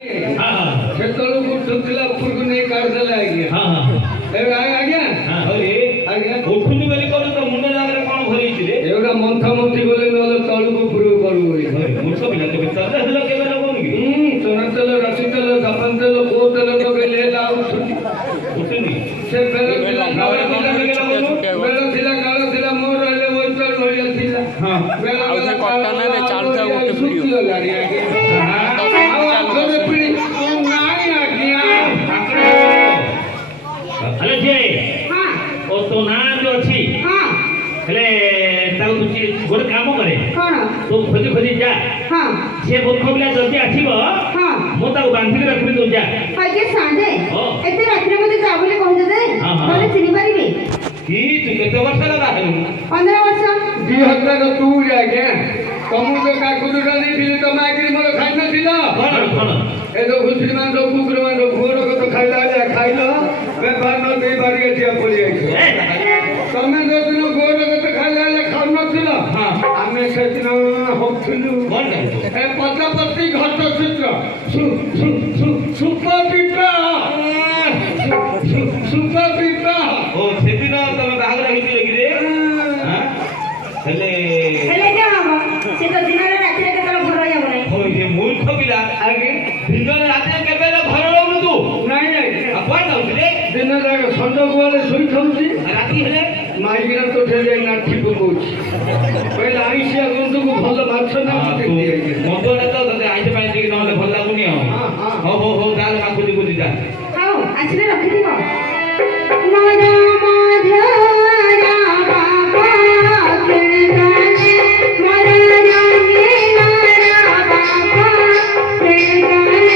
से तळु उठुला उपरको नहीं कर देला आज्ञा आज्ञा आज्ञा उठुनी बेली कोन तो मुंड जागरे कोन भरी छिले एवडा मंथा मंथी बोले नले तळु को पुरो करू बोली मुछ बिना के बिचार हला के बेला कोन की सोना तेल रसी तेल जापान तेल को तेल तो गेले ला उठुनी से बेला तिला काला बेला थिला मोर रहले ओइ तर भरिया थिला हां बेला बेला कट्टा ने चालता गोटे वीडियो गाड़ी हेलो जे हां ओ तो ना जो अछि हां हेले ताऊ तुची गोटे काम करे कोन तो खोजी खोजी जा हां से मूर्ख बिला जल्दी आसीबो हां मो ताऊ बांधी रखबी तू जा आगे सांझे ओ एते रात्रि मते जा बोले कहू दे बोले चिनी पारिबे की तू केते वर्ष लगा है 15 वर्ष 2000 तू आज्ञा कमु तो का कुदुरा नहीं दिले तो मागरी मोर खाइ न दिला कोन ए तो घुसरी मान तो कुकुर मान तो घोर को तो खाइला ले खाइलो व्यापार न दे बारी के पड़ी आई तमे जो दिन घोर को तो खाइला ले खाउ न थिला हां आमे से दिन होथुलु कोन ए पद्मपति घट चित्र सुपपिता सुपपिता ओ सेदिन तमे बाहर रही लगी रे हां हेले हेले क्या बाबा से तो दिन रात्रि के तरह घर या बोले ओ ये मूर्ख बिला आगे दिन रात्रि के बेला घर रहू तू नहीं नहीं अपन जाऊ रे दिन जाग संडो वाले सोई खाउची राती हेले माइग्रेन तो ठेले ना ठीक होउची पहले आइसिया गंतु को भलो माछ ना देती है मदले तो तते आइसे पाइ कि नले भल लागुनी हो दाल मा कुदी कुदी जा हां आछले रखि दिबो मरा माधरा बाबा केदाने मरा रंगे नारा बाबा केदाने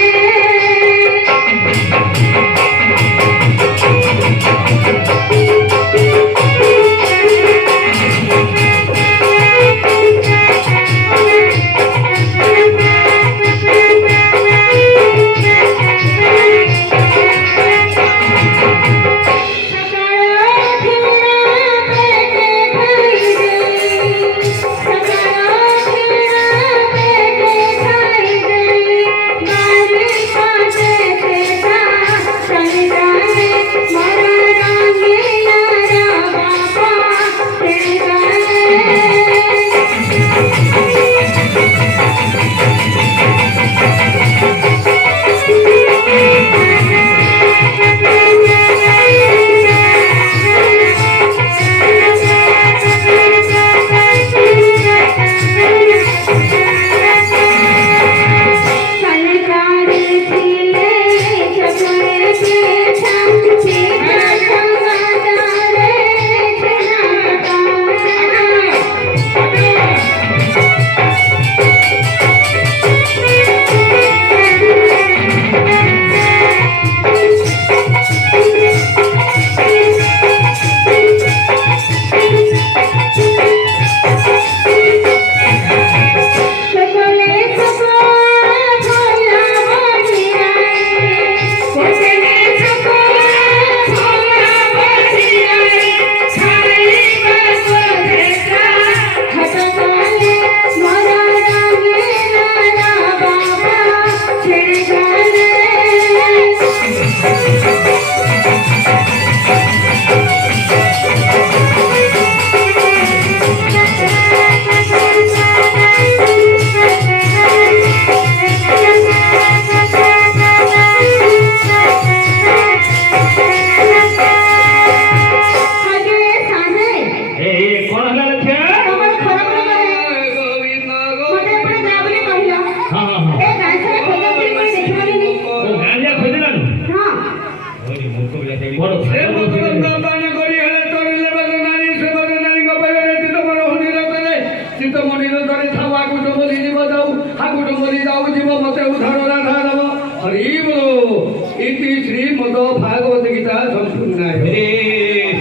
भागवत गीता संपूर्ण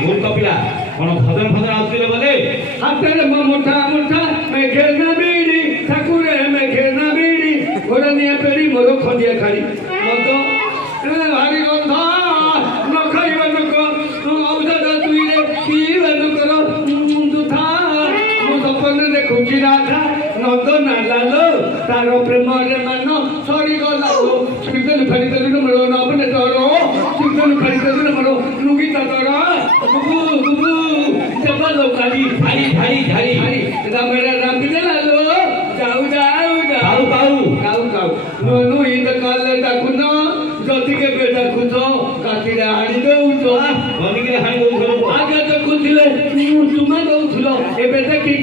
मूर्ख पिला कौन भजन भजन आसुले बोले हाथरे मुठा मुठा मैं खेलना बीड़ी ठाकुरे मैं खेलना बीड़ी गोड़ा निया पेड़ी मोरो खंडिया खाली मत भारी गंध न खाइबा न औषध तुइले पीबा न करो दुथा मो सपन देखुची राधा नंद नालालो तार प्रेम रे मान सरी गला फाड़ी कर ना मरो ना अपने तोरो सुतन फाड़ी कर ना मरो लुगी तोरो गुबु गुबु जब लोकाली भारी भारी भारी राम राम के लो जाऊ जाऊ काऊ काऊ काऊ काऊ नो नो इन काल डाकुनो जति के बेटा खुजो काटिरा हाडी दउछो बनिके हानि दउछो आगे तो खुदिले तुमा दउछलो ए बेटा के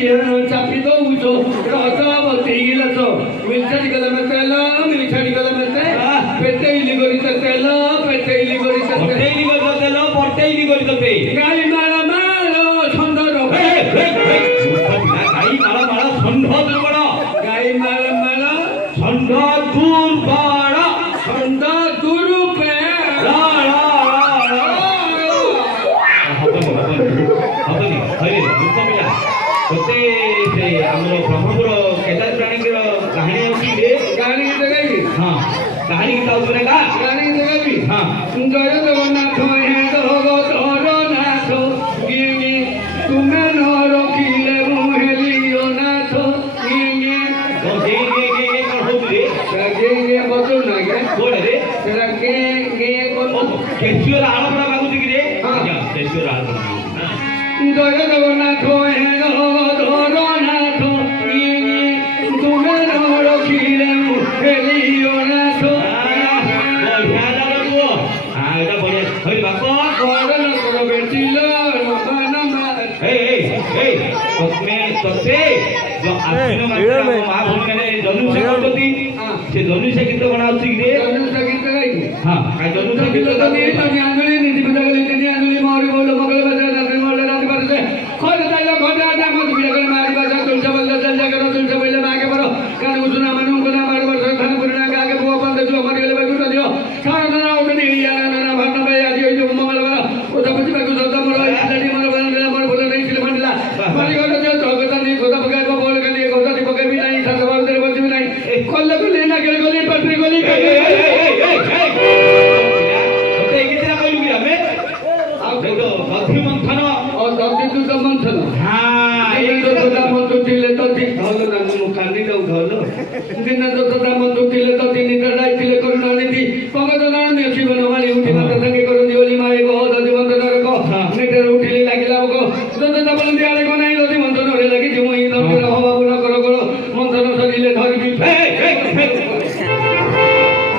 चापी दउछो रसब तेगिलछो मिलछाडी गला में तेल मिलछाडी गला में तेल पेटेइली गरी तेल पेटेइली गरी तेल पटेइली गरी ते गाई मारा मारो सुंदर गाई मारा मारा षण्ढ दुर्बल गाई मारा मारा षण्ढ दुर्बल षण्ढ दुरुपे हबनी हरे दुख पिला तोते से हमरो ब्रह्मपुर केदार प्राणी कहानी अछि रे गाड़ी देगाई हां कहानी की ताऊ सुनेगा गाड़ी देगाई हां जय जगन्नाथ हे गो तोरो नाथ गिनी तुमे न रखिले मुहेलियो नाथ गिनी तो गे कर हो रे गे बतो ना गे बोल रे तेरा गे को केशियर आलपड़ा बागु दिगी रे हां केशियर आलपड़ा हां जय जगन्नाथ हे गो तोरो नाथ गिनी तुमे न रखिले मुहेलियो नाथ बढ़िया लागो हां एटा बढ़िया हरि बापा कोरन करो बेटिलो मकान मार ए तोते जो आश्विन मास मां भूमि ने धनुष करती से धनुष गीत बनाउछि रे धनुष गीत गाई हां काय धनुष गीत तो नहीं तो न्यानुली नीति बदलली न्यानुली मारी बोलो मगल बजा रात्रि मोले रात बरसे खोज ताइलो खोज आजा मत बिड़ा कर मारी बजा तुलसा बल्ला चल जा करो तुलसा पहले मागे बरो कान उसना मनु को ना मार बरस खान पुरना के आगे बुआ बंद जो हमारे गले बजू दियो सारा ना उठनी या ना भरना भाई आज जो मंगल बरा ओ तो बची बागु सदा मरो आदि मरो बंद मरो बोले नहीं सिल मंडला मारी को जो तो गता नहीं खोदा पकाय को बोल के नहीं खोदा नहीं पकाय भी नहीं था सवाल तेरे बच्चे भी नहीं कोल्ले को लेना के गोली पटरी गोली तोते कितना कहलु कि हमें अब देखो दधि मंथन और दधि दूध मंथन हां दिन तो सदा मंत्र दिले तो दिन धल ना मुखानी दउ धल दिन तो सदा मंत्र दिले तो दिन निद्रा दिले करुणा निधि पंगत ना नेसी बनवाली उठी मत संगे करू दिवली माए को दधि मंथन को नेटर उठिले लागिला को दध दबल दियाले को नहीं दधि मंथन रे लगी जो ई दम रहो बाबू न करो करो मंथन सरिले धरबी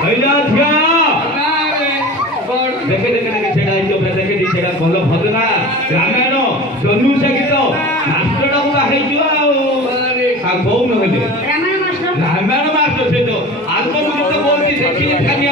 हैला धिया अरे बड़ देखे छेड़ा जो देखे दी छेड़ा भल भजना रामायण धनुष गीत मास्टर को बाहे जो आ गौ न होले रामायण मास्टर रामायण मास्टर से तो आत्मगीत बोलती देखिए खाली